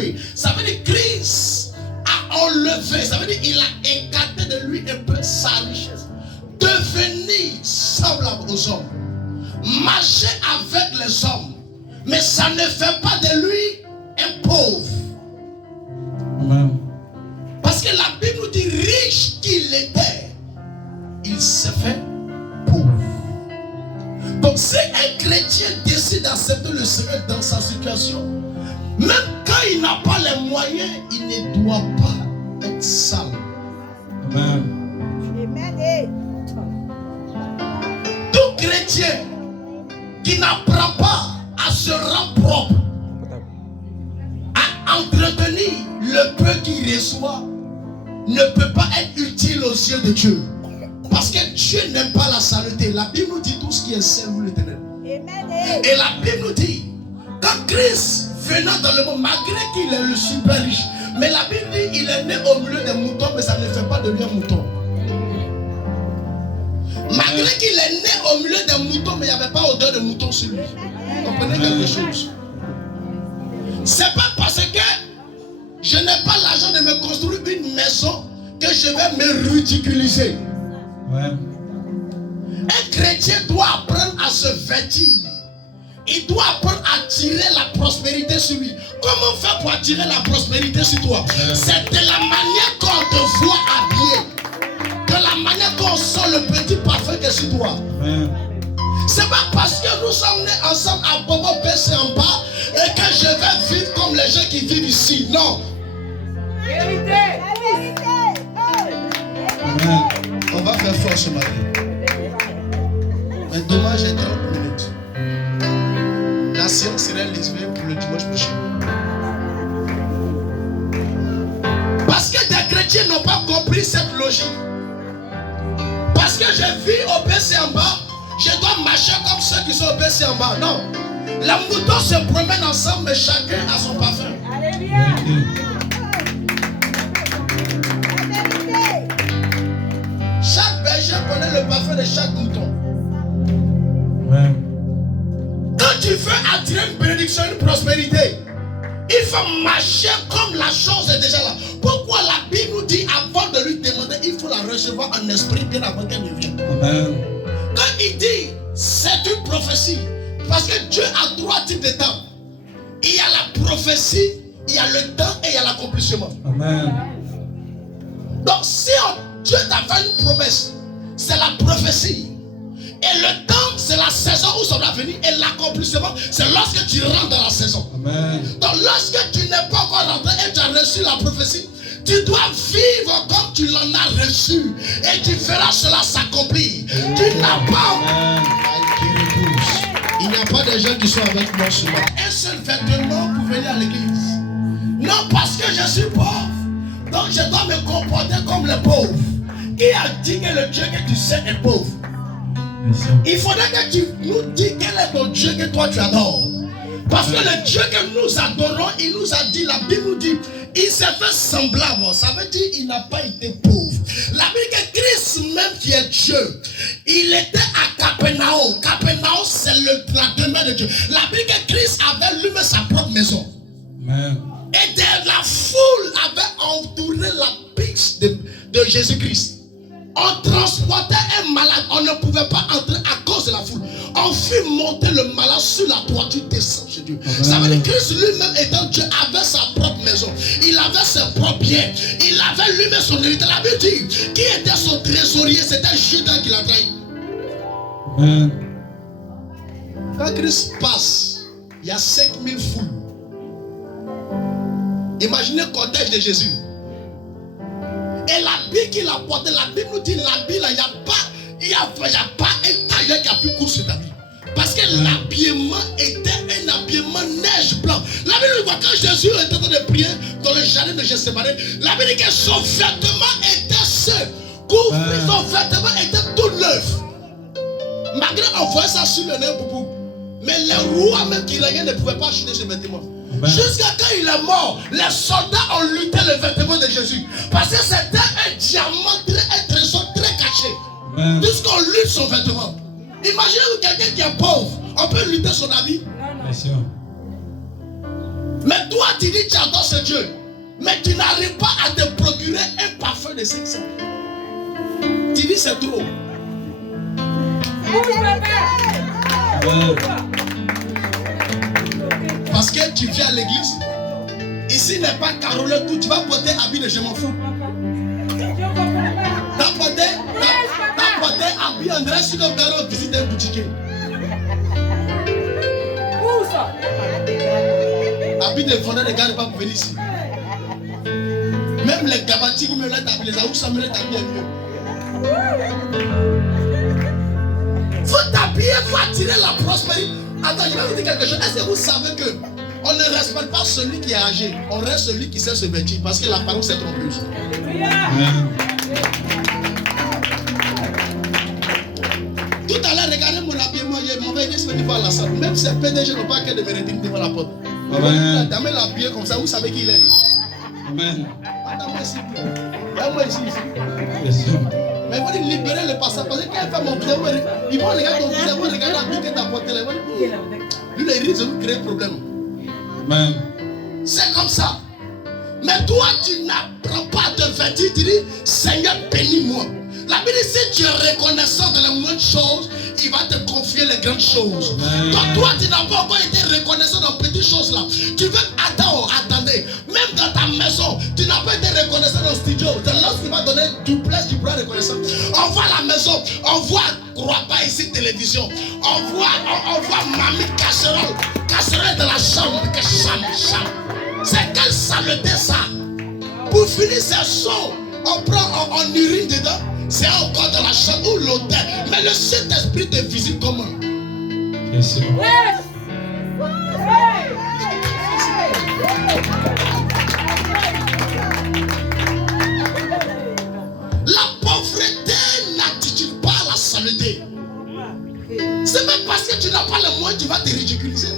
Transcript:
dévoué. Ça veut dire Christ a enlevé, ça veut dire il a écarté de lui un peu sa richesse. Devenir semblable aux hommes. Marcher avec les hommes. Mais ça ne fait pas de lui un pauvre. Amen. Parce que la Bible nous dit riche qu'il était, il s'est fait pauvre. Donc si un chrétien décide d'accepter le Seigneur dans sa situation, même quand il n'a pas les moyens, il ne doit pas être sale. Amen. Tout chrétien qui n'apprend pas à se rendre propre, à entretenir le peu qu'il reçoit, ne peut pas être utile aux yeux de Dieu. Parce que Dieu n'aime pas la saleté. La Bible nous dit tout ce qui est saint ou l'éternel. Et la Bible nous dit, quand Christ venant dans le monde, malgré qu'il est le super riche, mais la Bible dit il est né au milieu des moutons, mais ça ne fait pas de lui un mouton. Malgré qu'il est né au milieu des moutons, mais il n'y avait pas odeur de mouton sur lui. Vous comprenez quelque chose? C'est pas parce que je n'ai pas l'argent de me construire une maison que je vais me ridiculiser. Ouais. Un chrétien doit apprendre à se vêtir. Il doit apprendre à attirer la prospérité sur lui. Comment faire pour attirer la prospérité sur toi? C'est de la manière qu'on te voit habillé, de la manière qu'on sent le petit parfum qui est sur toi. C'est pas parce que nous sommes nés ensemble à Bobo baissé en bas et que je vais vivre comme les gens qui vivent ici. Non. On va faire fort ce matin. Mais demain j'ai 30 minutes. La séance sera lésée pour le dimanche prochain. Parce que des chrétiens n'ont pas compris cette logique. Parce que je vis au baissé en bas, je dois marcher comme ceux qui sont au baissé en bas. Non. Les moutons se promènent ensemble, mais chacun a son parfum. Chaque berger connaît le parfum de chaque mouton. Ouais. Quand tu veux attirer une bénédiction, une prospérité, il faut marcher comme la chose est déjà là. Pourquoi la Bible nous dit avant de lui demander, il faut la recevoir en esprit bien avant qu'elle ne vienne. Amen. Quand il dit, c'est une prophétie. Parce que Dieu a trois types de temps. Il y a la prophétie, il y a le temps et il y a l'accomplissement. Amen. Donc si Dieu t'a fait une promesse, c'est la prophétie. Et le temps, c'est la saison où ça va venir. Et l'accomplissement, c'est lorsque tu rentres dans la saison. Amen. Donc lorsque tu n'es pas encore rentré et tu as reçu la prophétie, tu dois vivre comme tu l'en as reçu. Et tu feras cela s'accomplir. Tu n'as pas... Il n'y a pas de gens qui sont avec moi ce matin. Un seul vêtement pour venir à l'église. Non, parce que je suis pauvre. Donc je dois me comporter comme le pauvre. Qui a dit que le Dieu que tu sais est pauvre? Il faudrait que tu nous dises quel est ton Dieu que toi tu adores. Parce que le Dieu que nous adorons, il nous a dit, la Bible nous dit, il s'est fait semblable. Ça veut dire qu'il n'a pas été pauvre. La Bible dit que Christ même qui est Dieu, il était à Capernaum. Capernaum c'est la demeure de Dieu. La Bible dit que Christ avait lui-même sa propre maison. Amen. Et la foule avait entouré la biche de Jésus-Christ. On transportait un malade, on ne pouvait pas entrer à cause de la foule. On fit monter le malade sur la toiture, descend chez Dieu. Amen. Ça veut dire que Christ lui-même étant Dieu avait sa propre maison. Il avait ses propres biens. Il avait lui-même son héritier. La Bible dit, qui était son trésorier? C'était Judas qui l'a trahi. Amen. Quand Christ passe, il y a 5000 foules. Imaginez le cortège de Jésus. Et l'habit qu'il a porté, la Bible nous dit l'habit là, il n'y a pas un tailleur qui a pu couper cet habit. Parce que l'habillement était un habillement neige blanc. La Bible nous dit quand Jésus était en train de prier dans le jardin de Gethsémane, la Bible dit que son vêtement était seul. Son vêtement était tout neuf. Malgré on voit ça sur le nez boubou. Mais les rois même qui régnaient ne pouvaient pas acheter ce vêtement. Jusqu'à quand il est mort, les soldats ont lutté le vêtement de Jésus. Parce que c'était un diamant, un trésor très caché. Puisqu'on lutte son vêtement. Imaginez-vous quelqu'un qui est pauvre, on peut lutter son habit. Bien sûr. Mais toi tu dis tu adores ce de Dieu, mais tu n'arrives pas à te procurer un parfum de 500. Tu dis c'est trop. Parce que tu viens à l'église. Ici n'est pas Carole tout. Tu vas porter habit de je m'en fous. T'as porté habit André sur le carreau visite un boutique. Habit de fondeur de garde pas pour venir ici. Même les gabati qui me l'ont habillé, les aoussa me l'ont habillé mieux. Faut t'habiller, faut attirer la prospérité. Attends, je vais vous dire quelque chose. Est-ce que vous savez que on ne respecte pas celui qui est âgé, on reste celui qui sait se vêtir parce que l'apparence est trompeuse. Tout à l'heure, regardez mon habillement, je m'en vais venir voir la salle. Même si les PDG n'ont pas qu'à de me redire devant la porte. Dame l'habiller comme ça, vous savez qui il est. Amen. Attends-moi ici. Viens-moi ici. Mais il faut libérer le passage parce que quand il fait mon pied, ils vont regarder ton pied, ils vont regarder la vie que tu as portée. Lui, il risque de nous créer un problème. Amen. C'est comme ça. Mais toi, tu n'apprends pas à te vêtir. Tu dis, Seigneur, bénis-moi. La Bible dit, si tu es reconnaissant de la moindre chose, il va te confier les grandes choses. Donc toi, tu n'as pas encore été reconnaissant dans les petites choses là. Tu veux attendez. Même dans ta maison, tu n'as pas été reconnaissant dans le studio. C'est lorsqu'il va donner duplex, tu pourras reconnaissant. On voit la maison, on voit Croix-Pas ici télévision. On voit mamie casserole de la chambre. Chambre. C'est quelle saleté ça? Pour finir ces sons, on urine dedans. C'est encore dans la chambre ou l'hôtel. Mais le Saint-Esprit te visite comment? Bien sûr. La pauvreté n'attitule pas la saleté. C'est même parce que tu n'as pas le moyen, tu vas te ridiculiser.